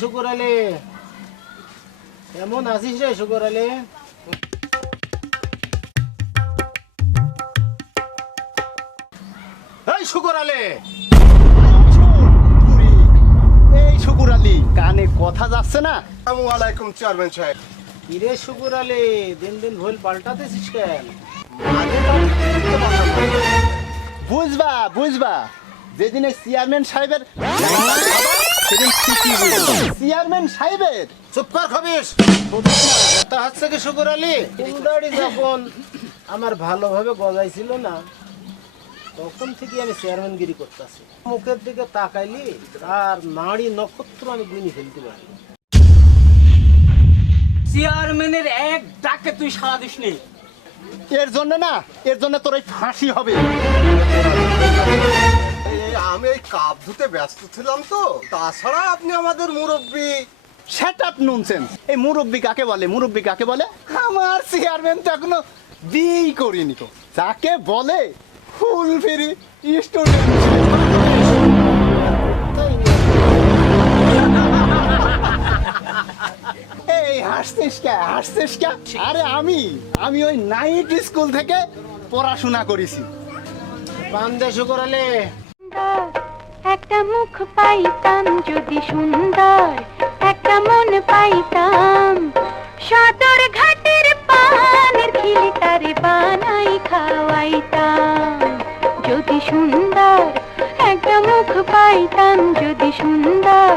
শুকুর আলী। কেমন আছিস রে শুকুর আলী? এই শুকুর আলী। এই শুকুর আলী কানে কথা যাচ্ছে না? আসসালামু আলাইকুম চেয়ারম্যান সাহেব। কিরে শুকুর আলী দিন দিন ভুল পাল্টাতেছিস কেন? বুঝবা বুঝবা যেদিন চেয়ারম্যান সাহেবের সেদিন ঠিকই। চেয়ারম্যান সাহেবের? চুপ কর খবিস তা হচ্ছে কি শুকুর আলী। ফুলদাড়ি যখন আমার ভালোভাবে গজাইছিল না তখন থেকে আমি চেয়ারম্যানগিরি করতেছি। মুখের দিকে তাকাইলি আর নাড়ি নক্ষত্র আমি গুনি ফেলতে পারি। চেয়ারম্যানের এক ডাকে তুই সারা দিসনি এর জন্য না এর জন্য তোর এই ফাঁসি হবে। আমি এই কাপ ধুতে ব্যস্ত ছিলাম তো। তাছাড়া আপনি আমাদের মুরব্বী। সেট আপ নুনসেন্স এই মুরব্বী কাকে বলে? মুরব্বী কাকে বলে? আমার চেয়ারম্যান তো এখনও বিয়েই করিনি তো। যাকে বলে ফুল ফিরি স্টুডেন্ট এই হাসছিস কে? হাসছিস কে? আরে আমি আমি ওই নাইট স্কুল থেকে পড়াশোনা করেছি। বান্দে শুকুর আলী সুন্দর। একটা মুখ পাইতাম যদি সুন্দর, একটা মন পাইতাম। সদর ঘাটের পানের খিলিতারে বানাই খাওয়াইতাম। যদি সুন্দর, একটা মুখ পাইতাম যদি সুন্দর,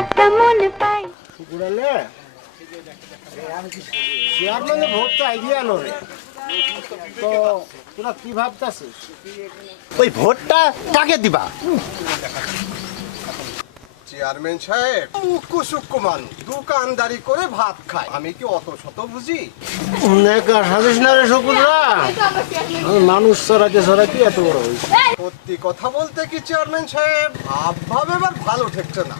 একটা মন পাই চেয়ারম্যানের ভোট নো রে তো তোরা কি ভাবতাছিস? ওই ভোটটা কাকে দিবা? চেয়ারম্যান সাহেব উক্কু সুক্কু মানুষ দোকানদারি করে ভাত খায়। আমি কি অত শত বুঝি? সাজিস না রে মানুষ চড়াতে এত বড় হয়েছে। সত্যি কথা বলতে কি চেয়ারম্যান সাহেব? ভাবভাবে এবার ভালো ঠেকছে না।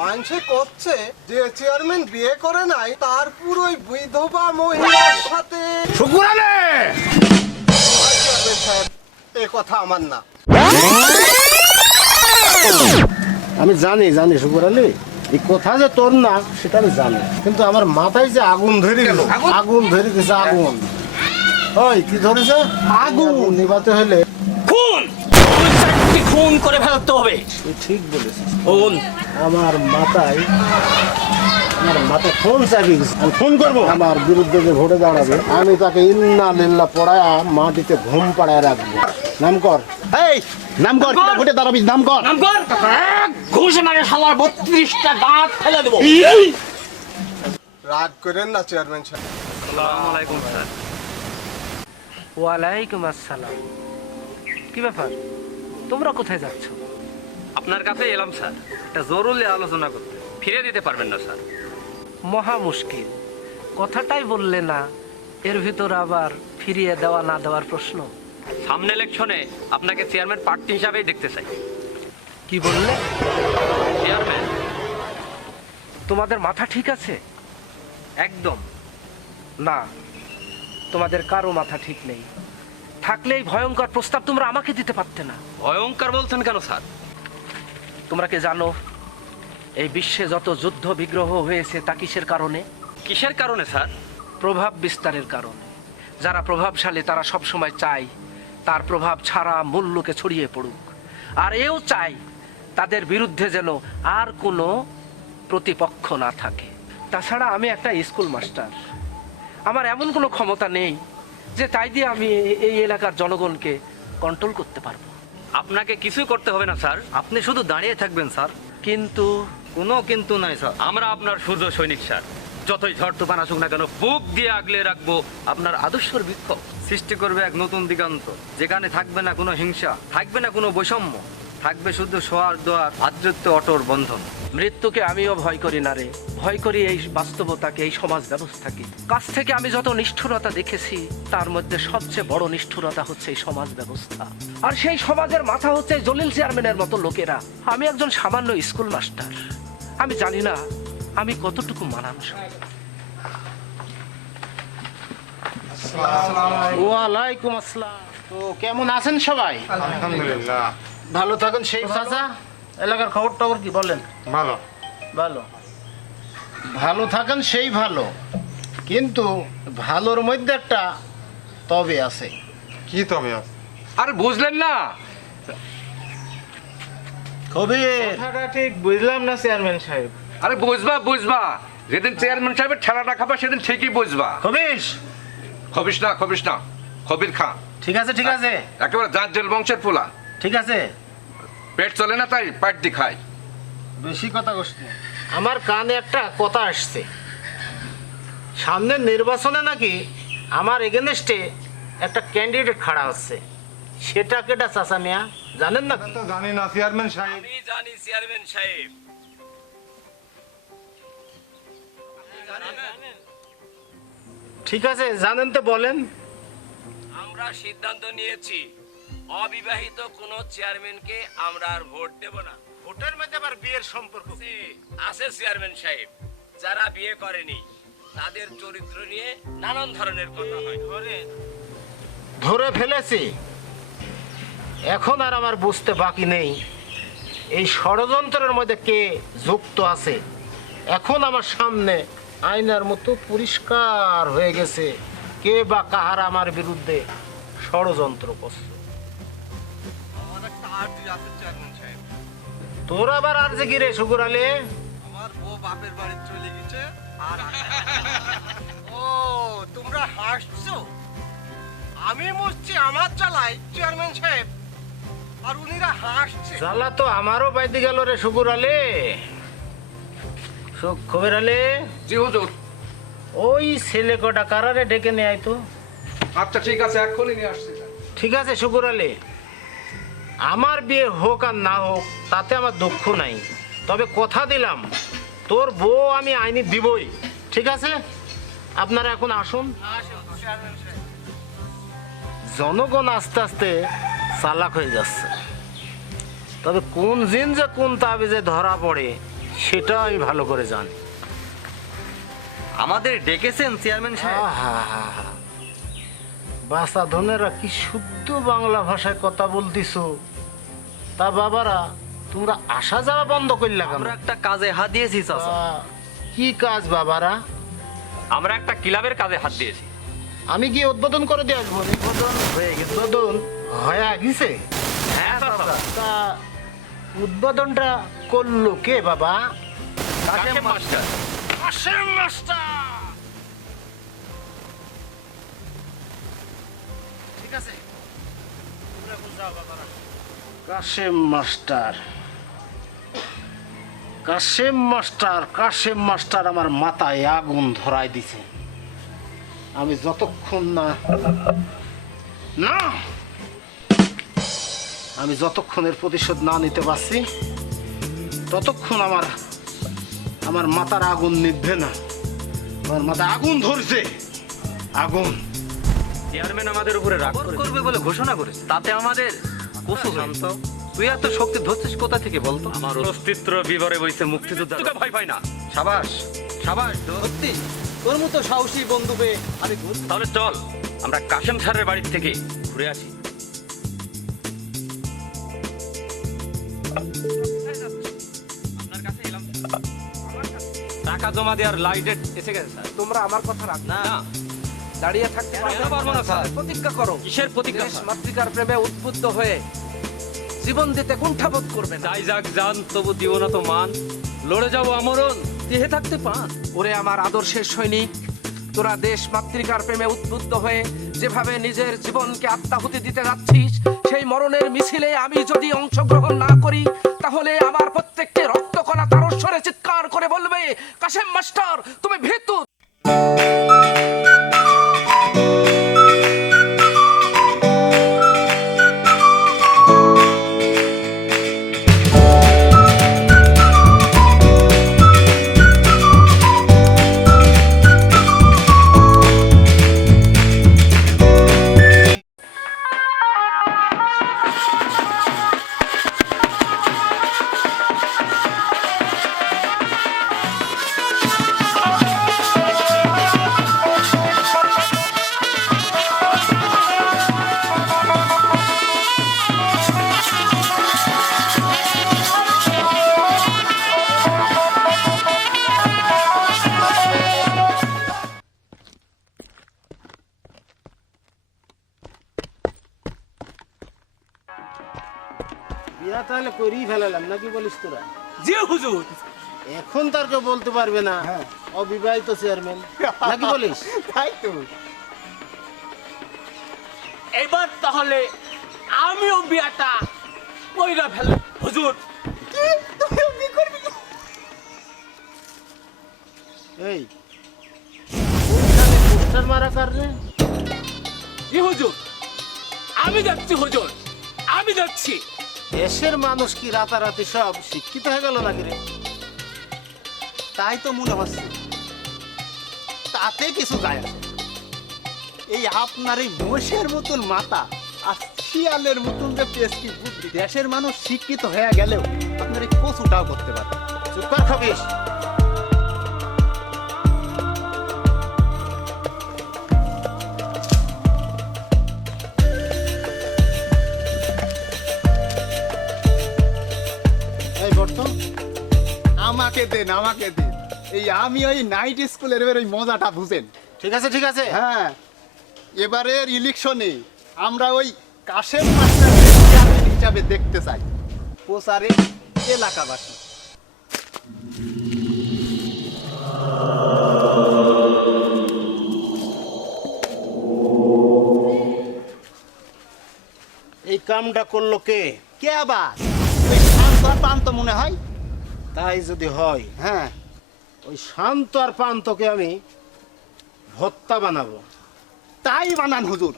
মানুষে করছে। যে চেয়ারম্যান বিয়ে করে নাই তার পুরোই বিধবা মহিলার সাথে। এ কথা আমার না। আমি জানি জানি শুকুর আলী এই কথা যে তোর না সেটা আমি জানি। কিন্তু আমার মাথায় যে আগুন ধরে গেল আগুন ধরে গেছে আগুন। ওই কি ধরেছে? আগুন। নিবাতে হলে খুন! খুন করে ফেলতে হবে। তুই ঠিক বলেছিস। খুন। আমার মাথায় আমার মাথায় ফোন গেছে আমি ফোন করব? আমার বিরুদ্ধে যে ভোটে দাঁড়াবে আমি তাকে ইন্না লিল্লা পড়ায় মাটিতে ঘুম পাড়ায় রাখব। নাম কর এই নাম কর কিটা ভোটে দাঁড়াবি নাম কর নাম কর এক ঘুষ মারে শালার বত্রিশটা দাঁত ফেলে দেবো। রাগ করেন না চেয়ারম্যান সাহেব। ওয়ালাইকুম আসসালাম। কি ব্যাপার? তোমরা কোথায় যাচ্ছ? আপনার কাছে এলাম স্যার। একটা জরুরি আলোচনা করতে। ফিরে দিতে পারবেন না স্যার। মহা মুশকিল। কথাটাই বললে না এর ভিতর আবার ফিরিয়ে দেওয়া না দেওয়ার প্রশ্ন। সামনে ইলেকশনে আপনাকে চেয়ারম্যান প্রার্থী হিসাবেই দেখতে চাই। কি বললে? চেয়ারম্যান তোমাদের মাথা ঠিক আছে? একদম। না তোমাদের কারও মাথা ঠিক নেই। থাকলেই ভয়ঙ্কর প্রস্তাব তোমরা আমাকে দিতে পারতে না। ভয়ঙ্কর বলছেন কেন স্যার? তোমরা কি জানো এই বিশ্বে যত যুদ্ধ বিগ্রহ হয়েছে তা কিসের কারণে? কিসের কারণে স্যার? প্রভাব বিস্তারের কারণে। যারা প্রভাবশালী তারা সবসময় চায় তার প্রভাব ছাড়া মূল্যকে ছড়িয়ে পড়ুক। আর এও চাই তাদের বিরুদ্ধে যেন আর কোনো প্রতিপক্ষ না থাকে। তাছাড়া আমি একটা স্কুল মাস্টার। আমার এমন কোনো ক্ষমতা নেই যে তাই দিয়ে আমি এই এলাকার জনগণকে কন্ট্রোল করতে পারব। আপনাকে কিছুই করতে হবে না স্যার। আপনি শুধু দাঁড়িয়ে থাকবেন স্যার। কিন্তু কোনো কিন্তু নাই স্যার। আমরা আপনার সূর্য সৈনিক স্যার। যতই ঝড় তুফান আসুক না কেন বুক দিয়ে আগলে রাখব আপনার আদর্শর বিক্ষোভ। সৃষ্টি করবে এক নতুন দিগান্ত যেখানে থাকবে না কোনো হিংসা থাকবে না কোনো বৈষম্য। থাকবে শুধু সোয়ার দোয়ার আদ্রত্ব অটর বন্ধন। মৃত্যুকে আমিও ভয় করি না রে। ভয় করি এই বাস্তবতাকে এই সমাজ ব্যবস্থাকে। কাছ থেকে আমি যত নিষ্ঠুরতা দেখেছি তার মধ্যে সবচেয়ে বড় নিষ্ঠুরতা হচ্ছে এই সমাজ ব্যবস্থা। আর সেই সমাজের মাথা হচ্ছে জলিল চেয়ারম্যানের মতো লোকেরা। আমি একজন সামান্য স্কুল মাস্টার। আমি জানি না আমি কতটুকু মানানসই। ওয়ালাইকুম আসসালাম। তো কেমন আছেন সবাই? আলহামদুলিল্লাহ। ভালো থাকুন সেই চাচা এলাকার খবর টবর কি বলেন? ভালো। ভালো। ভালো থাকেন সেই ভালো। কিন্তু ভালোর মধ্যে একটা তবে আছে। কি তবে আছে? আরে বুঝলেন না। কবি কথাটা ঠিক বুঝলাম না চেয়ারম্যান সাহেব। আরে বুঝবা বুঝবা। যেদিন চেয়ারম্যান সাহেবের ঠেলাটা খাবা সেদিন ঠিকই বুঝবা। কবিস খবিস না খবিস না। খবির খা ঠিক আছে ঠিক আছে। একেবারে দাঁত জেল বংশের পোলা। ঠিক আছে? পেট চলে না তাই পাট দি খায় বেশি কথা কষ্ট আমার কানে একটা কথা আসছে। সামনের নির্বাচনে নাকি আমার এগেনস্টে একটা ক্যান্ডিডেট খাড়া হচ্ছে। সেটা কেটা চাচা মিয়া? জানেন না? তো জানি না চেয়ারম্যান সাহেব। আমি জানি চেয়ারম্যান সাহেব। ঠিক আছে জানেন তো বলেন। আমরা সিদ্ধান্ত নিয়েছি। অবিবাহিত কোনো চেয়ারম্যানকে আমরা আর ভোট দেব না। ভোটের মধ্যে আবার বিয়ের সম্পর্ক আছে, চেয়ারম্যান সাহেব। যারা বিয়ে করেনি তাদের চরিত্র নিয়ে নানান ধরনের কথা হয়। ধরে ধরে ফেলেছি। এখন আর আমার বুঝতে বাকি নেই এই ষড়যন্ত্রের মধ্যে কে যুক্ত আছে। এখন আমার সামনে আয়নার মতো পরিষ্কার হয়ে গেছে কে বা কাহার আমার বিরুদ্ধে ষড়যন্ত্র করছে। আর্জি আছে চেয়ারম্যান সাহেব। তোর আবার আর যে কি রে শুকুর আলী? আমার বউ বাপের বাড়ি চলে গেছে আর ও তোমরা হাসছো? আমি মুছছি আমার চালাই চেয়ারম্যান সাহেব। আর উনিরা হাসছে। জ্বালা তো আমারও বাইতে গেল রে শুকুর আলী। শোক খবর আলী? জি হুজুর। ওই ছেলে কটা কারারে ডেকে নিয়ে আয় তো। আচ্ছা ঠিক আছে এক্ষুনি নিয়ে আসছি। ঠিক আছে শুকুর আলী। আমার বিয়ে হোক আর না হোক তাতে আমার দুঃখ নাই। তবে কথা দিলাম তোর বউ আমি আইনি দিবই ঠিক আছে? আপনারা এখন আসুন। জনগণ আস্তে আস্তে চালাক হয়ে যাচ্ছে। তবে কোন জিন যে কোন তাবিজে ধরা পড়ে সেটা আমি ভালো করে জানি। আমাদের ডেকেছেন চেয়ারম্যান আহাহাহা। বাসা ধনেরা কি শুদ্ধ বাংলা ভাষায় কথা বলতিস তা বাবারা তোমরা আসা যাওয়া বন্ধ করলে কেন? আমরা একটা কাজে হাত দিয়েছি চাচা। কি কাজ বাবারা? আমরা একটা ক্লাবের কাজে হাত দিয়েছি। আমি কি উদ্বোধন করে দিয়ে আসব। উদ্বোধন হয়ে গেছে উদ্বোধন হয়ে গেছে হ্যাঁ চাচা। তা উদ্বোধনটা করল কে বাবা? Kashem master. Kashem master! Kashem master. Kashem master Kashem master আমার মাথায় আগুন দিছে। আমি যতক্ষণ না না! আমি যতক্ষণের প্রতিশোধ না নিতে পারছি, ততক্ষণ আমার আমার মাথার আগুন নিভবে না। আমার মাথায় আগুন ধরছে। আগুন। চেয়ারম্যান আমাদের উপরে রাগ করবে বলে ঘোষণা করেছে। তাতে আমাদের কসু শান্ত। তুই এত শক্তি ধরছিস কোথা থেকে বলতো আমার অস্তিত্ব বিবরে বইছে মুক্তিযোদ্ধা। তোকে ভয় পাই না। সাবাস সাবাস। সত্যি? তোর মতো সাহসী বন্ধু পেয়ে আমি তাহলে চল আমরা কাশেম স্যারের বাড়ি থেকে ঘুরে আসি। টাকা জমা দেওয়ার লাইটের এসে গেছে স্যার। তোমরা আমার কথা রাখ। না। দাঁড়িয়ে থাকতে পারব না, স্যার? প্রতিজ্ঞা করো। কিসের প্রতিজ্ঞা মাতৃকার প্রেমে উদ্বুদ্ধ হয়ে জীবন দিতে কুণ্ঠাবোধ করবে যাই যাক জান তবু দিও না তো মান। লড়ে যাব আমরণ। দেহে থাকতে পান। ওরে আমার আদর্শের সৈনিক তোরা দেশ মাতৃকার প্রেমে উদ্বুদ্ধ হয়ে যেভাবে নিজের জীবনকে আত্মাহুতি দিতে যাচ্ছিস সেই মরণের মিছিলে আমি যদি অংশগ্রহণ না করি তাহলে আমার প্রত্যেকটি রক্তকণা তারস্বরে চিৎকার করে বলবে কাশেম মাস্টার তুমি ভীতু বিয়া তাহলে করেই ফেলালাম নাকি বলিস তোরা? জি হুজুর। এখন তার কেউ বলতে পারবে না। অবিবাহিত চেয়ারম্যান। নাকি বলিস? তাই তো। এবার তাহলে আমিও বিয়াটা কইরা ফেল হুজুর। এই পোস্টার মারা কারণে জি হুজুর। আমি যাচ্ছি হুজুর। আমি যাচ্ছি। দেশের মানুষ কি রাতারাতি সব শিক্ষিত হয়ে গেল নাকি রে? তাই তো মনে হচ্ছে। তাতে কিছু যায় আসে। এই আপনার এই মোষের মতন মাথা আর শিয়ালের মতন যে পেস্কি বুদ্ধি দেশের মানুষ শিক্ষিত হয়ে গেলেও আপনার এই কচুটাও করতে পারে। চুপ কর খাবিস আমাকে দেন আমাকে দেন। এই আমি ওই নাইট স্কুলের এবার ওই মজাটা বুঝেন। ঠিক আছে ঠিক আছে। হ্যাঁ এবারের ইলেকশনে আমরা ওই কাশেম মাস্টারকে চেয়ারম্যান হিসাবে দেখতে চাই। প্রচারে এলাকাবাসী। এই কামটা করল কে? কে আবার? ওই পান্ত মনে হয়? তাই যদি হয় হ্যাঁ ওই শান্ত আর পান্তকে আমি ভত্তা বানাবো। তাই বানান হুজুর।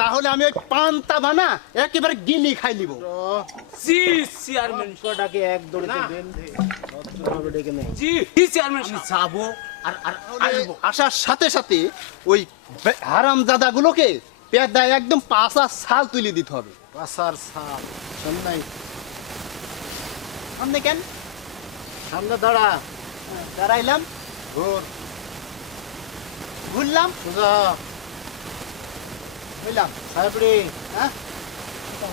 তাহলে আমি ওই পান্তা বানা একেবারে গিলি খাই নিব। জি চেয়ারম্যান কটাকে এক দড়িতে বেঁধে ভদ্রভাবে ডেকে নেই জি জি চেয়ারম্যান যাব আর আর আসার সাথে সাথে ওই হারাম জাদাগুলোকে পেদায় একদম পাঁচা সাল তুলে দিতে হবে। পাশার সামনে সামনে কেন? সামনে দাঁড়া। দাঁড়াইলাম। ঘোর ঘুরলাম। সোজা। হইলাম। সাহেবড়ি। হ্যাঁ?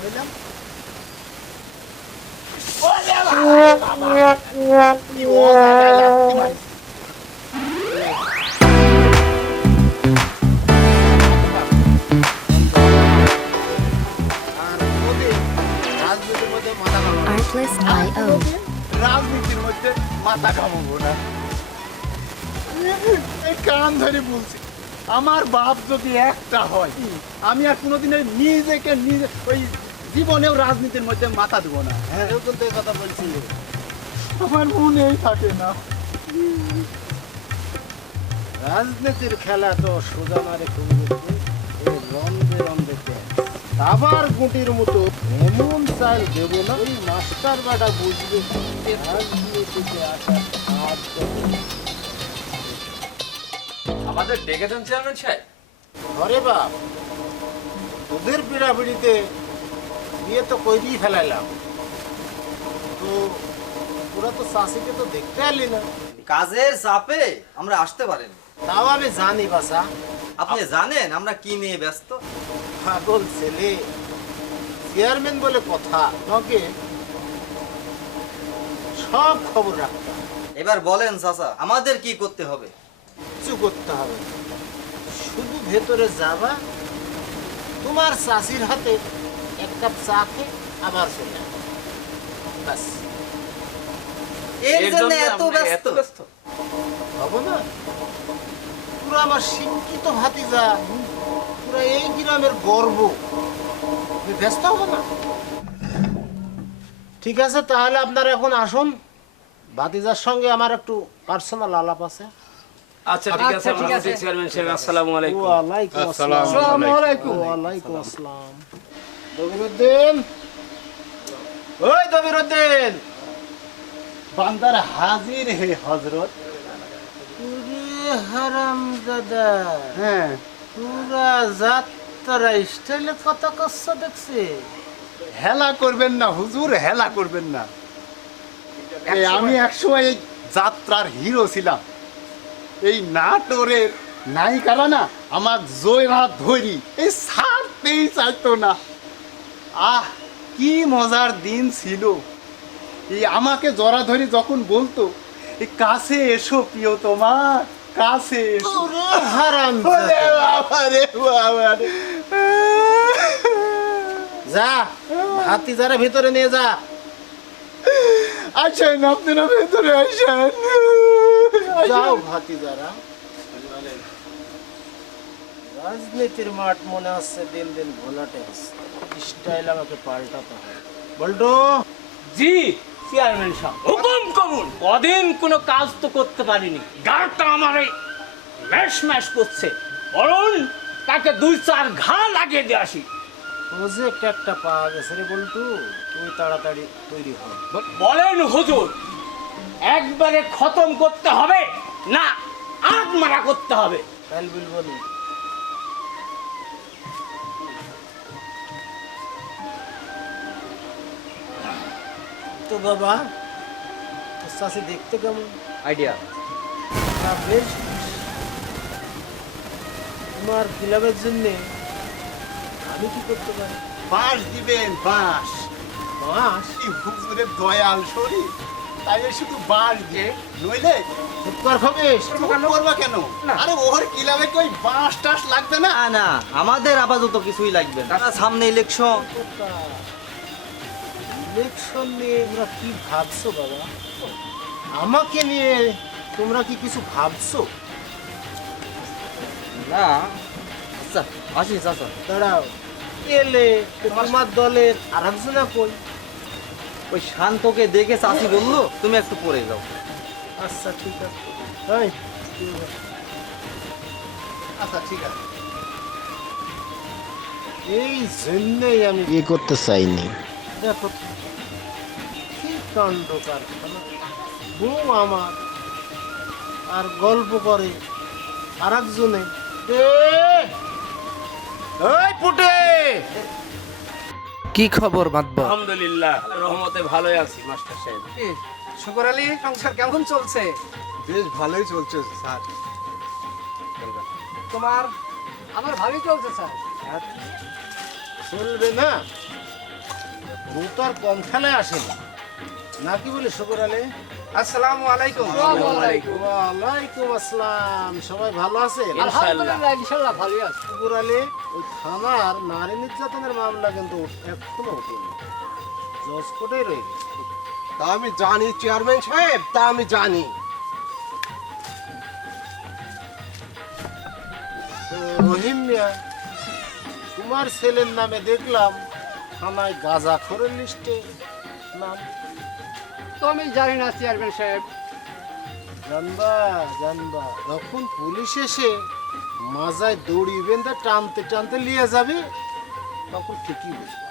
হইলাম। Artlist.io. রাজনীতির মধ্যে মাথা ঘামাবো না। এই কান ধরে বলছি আমার বাপ যদি একটা হয় আমি আর কোনোদিন নিজেকে নিজে ওই জীবনেও রাজনীতির মধ্যে মাথা দেবো না। হ্যাঁ কিন্তু এই কথা বলছি আমার মনেই থাকে না। রাজনীতির খেলা তো সোজা মারে এই রন্ধে রন্ধে আবার গুটির মতো এমন চাল দেব না ওই মাস্টার বাটা বুঝবে। রাজনীতিতে স্বাদ আমাদের ডেকেছেন চেয়ারম্যান সাহেব? ঘরে বাপ তোদের পিড়াপিড়িতে বিয়ে তো কইরেই ফেলাইলাম। তো তোরা তো চাষিকে তো দেখতে আলি না। কাজের চাপে আমরা আসতে পারেন। তাও আমি জানি বাসা আপনি জানেন আমরা কি নিয়ে ব্যস্ত? পাগল ছেলে। চেয়ারম্যান বলে কথা তোকে সব খবর রাখতে এবার বলেন চাচা আমাদের কি করতে হবে? কিছু করতে হবে। শুধু ভেতরে যাবা তোমার চাষির হাতে এক কাপ চা খেয়ে আবার চলে এর জন্য এত ব্যস্ত। হব না। পুরো আমার শিক্ষিত ভাতিজা পুরো এই গ্রামের গর্ব। আমি ব্যস্ত হব না। ঠিক আছে তাহলে আপনারা এখন আসুন। ভাতিজার সঙ্গে আমার একটু পার্সোনাল আলাপ আছে। আচ্ছা ঠিক আছে চেয়ারম্যান সাহেব আসসালামু আলাইকুম। ওয়ালাইকুম আসসালাম। ওয়ালাইকুম ওয়ালাইকুম আসসালাম। দবিরুদ্দিন। ওই বান্দার হাজির হে হজরত হারাম দাদা হ্যাঁ। পুরা যাত্রা স্টাইলে কথা দেখছি। হেলা করবেন না হুজুর হেলা করবেন না। এই আমি একসময় এই যাত্রার হিরো ছিলাম। এই নাটোরের নায়িকারা না আমার জয়রা ধরি এই ছাড়তেই চাইতো না। আহ কি মজার দিন ছিল। এই আমাকে জরা ধরি যখন বলতো এই কাছে এসো প্রিয় তোমার কাছে হারাম যা হাতি যারা ভিতরে নিয়ে যা। আসেন আপনারা ভেতরে আসেন। যাও হাতি যারা রাজনীতির মাঠ মনে হচ্ছে দিন দিন ঘোলাটে হচ্ছে। স্টাইল আমাকে পাল্টাতে হয়। বল্টু? জি। চেয়ারম্যান সাহেব। হুকুম করুন কদিন কোনো কাজ তো করতে পারিনি। গাড়টা আমার এই ম্যাশ ম্যাশ করছে। বলুন তাকে দুই চার ঘা লাগিয়ে দিয়ে আসি। প্রজেক্ট একটা পাওয়া গেছে রে বল্টু। তুই তাড়াতাড়ি তৈরি হ। বলেন হুজুর একবারে খতম করতে হবে না আট মারা করতে হবে? কাল বলব তো বাবা তোর চাষি দেখতে কেমন? আইডিয়া না, বেশ। তোমার ক্লাবের জন্য আমি কি করতে পারি? বাঁশ দিবেন বাঁশ। বাঁশ? কি হুজুরের দয়াল শরীর। তাই শুধু বাঁশ দিয়ে। নইলে করবা কেন? আরে ওর কিলাবে কি ওই বাঁশ টাস লাগবে না? না না আমাদের আপাতত কিছুই লাগবে না। সামনে ইলেকশন ইলেকশন নিয়ে তোমরা কি ভাবছ বাবা? আমাকে নিয়ে তোমরা কি কিছু ভাবছ? না। আচ্ছা আসি চাচা দাঁড়াও। এলে তোমার দলের আর একজনা কই? ওই শান্তকে দেখে চাচি বলল তুমি একটু পরে যাও। আচ্ছা ঠিক আছে। এই, আচ্ছা ঠিক আছে। এই জন্যই আমি বিয়ে করতে চাইনি। দেখো। কাণ্ড কারখানা। বউ আমার। আর গল্প করে আর একজনে পুটে! কি খবর মাতব আলহামদুলিল্লাহ রহমতে ভালোই আছি মাস্টার সাহেব। শুকর আলী সংসার কেমন চলছে? বেশ ভালোই চলছে স্যার। তোমার আমার ভালোই চলছে স্যার। চলবে না। বউ তো আর কম খেলায় আসে না নাকি বলে শুকর আলী? আসসালামু আলাইকুম। ওয়ালাইকুম। আসসালাম। সবাই ভালো আছে? ইনশাআল্লাহ শুকুর আলী ওই থানার নারী নির্যাতনের মামলা কিন্তু এখনও ওঠেনি। জজ কোর্টেই রয়ে তা আমি জানি চেয়ারম্যান সাহেব তা আমি জানি। তো রহিম মিয়া তোমার ছেলের নামে দেখলাম থানায় গাঁজা খোরের লিস্টে নাম। তো আমি জানি না চেয়ারম্যান সাহেব। জানবা জানবা। যখন পুলিশ এসে মাজায় দড়ি বেঁধে টানতে টানতে নিয়ে যাবে তখন ঠিকই বুঝবা।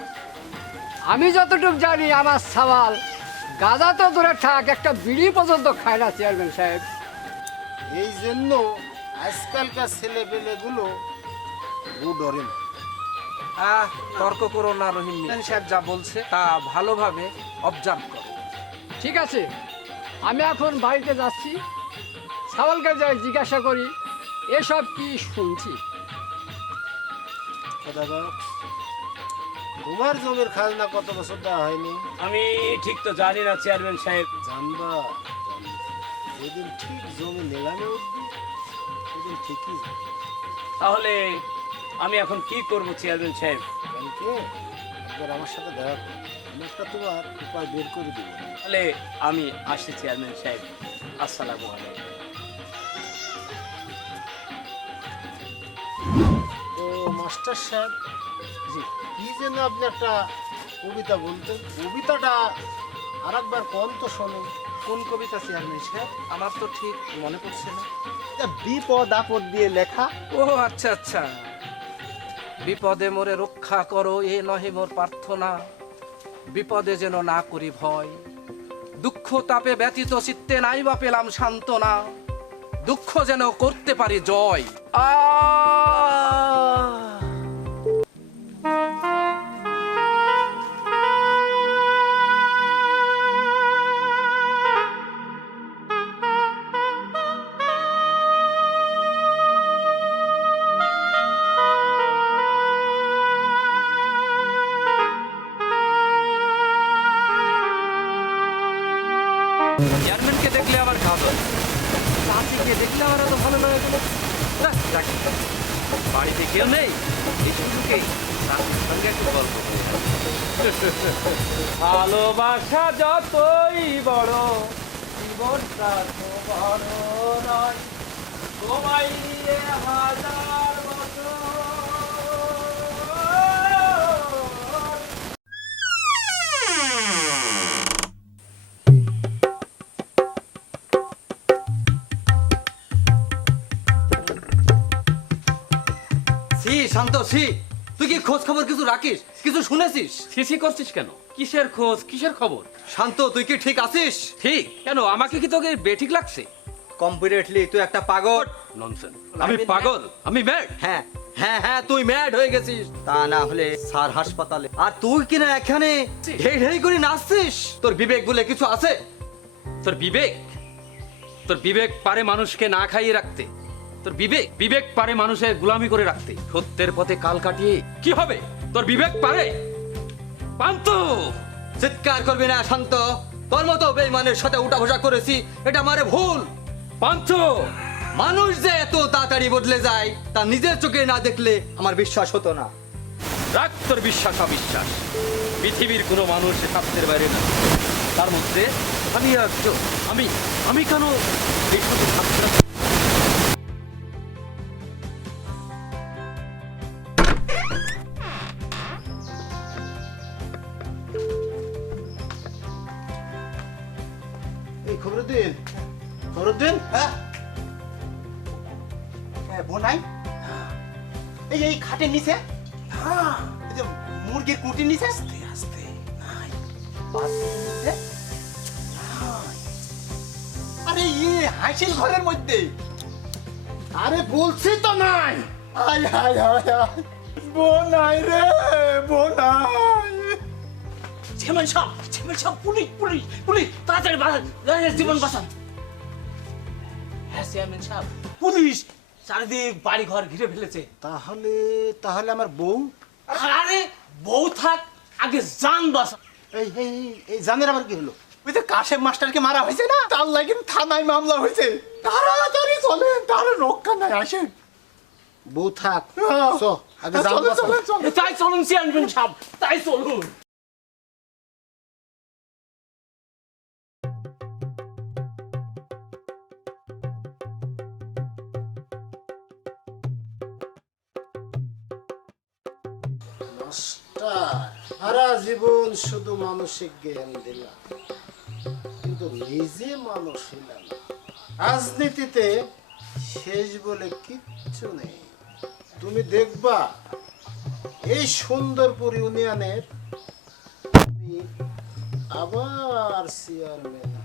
আমি যতটুকু জানি আমার সওয়াল গাঁজা তো দূরে থাক একটা বিড়ি পর্যন্ত খায় না চেয়ারম্যান সাহেব। এই জন্য আজকালকার ছেলে পেলেগুলো বউ ডরে না। আহ তর্ক করো না রহিম। সাহেব যা বলছে তা ভালোভাবে অবজার্ভ করো। ঠিক আছে আমি এখন বাড়িতে যাচ্ছি। সাওয়ালকে যাই জিজ্ঞাসা করি এসব কি শুনছি? দাদা তোমার জমির খাজনা কত বছর দেওয়া হয়নি? আমি ঠিক তো জানি না চেয়ারম্যান সাহেব। জানবা জানবা। যেদিন ঠিক জমি নিলামে উঠবে সেদিন ঠিকই তাহলে আমি এখন কি করব চেয়ারম্যান সাহেব? কালকে একবার আমার সাথে দেখা একটা তোমার উপায় বের করে দিব। তাহলে আমি আসি চেয়ারম্যান সাহেব। আসসালামু আলাইকুম। তো মাস্টার সাহেব জি কি যেন আপনি একটা কবিতা বলতেন। কবিতাটা আর একবার কম তো শোনো। কোন কবিতা চেয়ারম্যান সাহেব? আমার তো ঠিক মনে পড়ছে না। বিপদ আপদ দিয়ে লেখা। ও আচ্ছা আচ্ছা। বিপদে মোরে রক্ষা করো, এ নহে মোর প্রার্থনা। বিপদে যেন না করি ভয়। দুঃখ তাপে ব্যতীত চিত্তে নাই বা পেলাম সান্ত্বনা। দুঃখ যেন করতে পারি জয়। আ ভালো লাগে বাড়িতে কেউ নেই। এই সুযোগে সঙ্গে একটু গল্প ভালোবাসা যতই বড় জীবনটা তো বড় নয়। তোমায় নিয়ে হাজার সি তুই কি খোঁজ খবর কিছু রাখিস? কিছু শুনেছিস? সিসি করছিস কেন? কিসের খোঁজ? কিসের খবর? শান্ত তুই কি ঠিক আছিস? ঠিক। কেন? আমাকে কি তোকে বেঠিক লাগছে? কম্পিউটারলি তুই একটা পাগল। ননসেন্স আমি পাগল? আমি ম্যাড হ্যাঁ হ্যাঁ হ্যাঁ তুই ম্যাড হয়ে গেছিস। তা না হলে স্যার হাসপাতালে। আর তুই কিনা এখানে ঢেই ঢেই করে নাচছিস? তোর বিবেক বলে কিছু আছে? তোর বিবেক? তোর বিবেক পারে মানুষকে না খাইয়ে রাখতে। তোর বিবেক? বিবেক পারে মানুষের গুলামি করে রাখতে। সত্যের পথে কাল কাটিয়ে কি হবে? তোর বিবেক পারে? পান্ত! চিৎকার করবি না, শান্ত। তোর মতো বেইমানের সাথে উঠা বসা করেছি, এটা আমারে ভুল। পান্ত! মানুষ যে এত তাড়াতাড়ি বদলে যায়, তা নিজের চোখে না দেখলে আমার বিশ্বাস হতো না। রাখ তোর বিশ্বাস, অবিশ্বাস। পৃথিবীর কোনো মানুষ স্বার্থের বাইরে না। তার মধ্যে আমি একজন। আমি আমি কেন এই সাথে নিচে হ্যাঁ মুরগির কুটির নিচে আস্তে আস্তে। নাই? আরে ইয়ে হাসিল ঘরের মধ্যে। আরে বলছি তো নাই। আয় হায় হায় হায় বোনাই রে বোনাই চেয়ারম্যান সাহেব চেয়ারম্যান সাহেব পুলিশ পুলিশ পুলিশ তাড়াতাড়ি বাঁচান জীবন বাঁচান। হ্যাঁ চেয়ারম্যান সাহেব। পুলিশ চারিদিক বাড়ি ঘর ঘিরে ফেলেছে। তাহলে তাহলে আমার বউ? আরে বউ থাক আগে জান বাস। এই এই এই- জানের আবার কি হলো? ওই যে কাশেম মাস্টারকে মারা হয়েছে না? তার লাগি থানায় মামলা হয়েছে। তাড়াতাড়ি চলে তার রক্ষা নাই আসেন। বউ থাক হ্যাঁ। আগে জান চলে। চলে চলে তাই চলুন চেয়ারম্যান সাহেব তাই চলুন। সারা জীবন শুধু মানসিক জ্ঞান দিলাম, কিন্তু নিজে মানুষ হইলাম রাজনীতিতে শেষ বলে কিচ্ছু নেই। তুমি দেখবা, এই সুন্দরপুর ইউনিয়নের আবার চেয়ারম্যান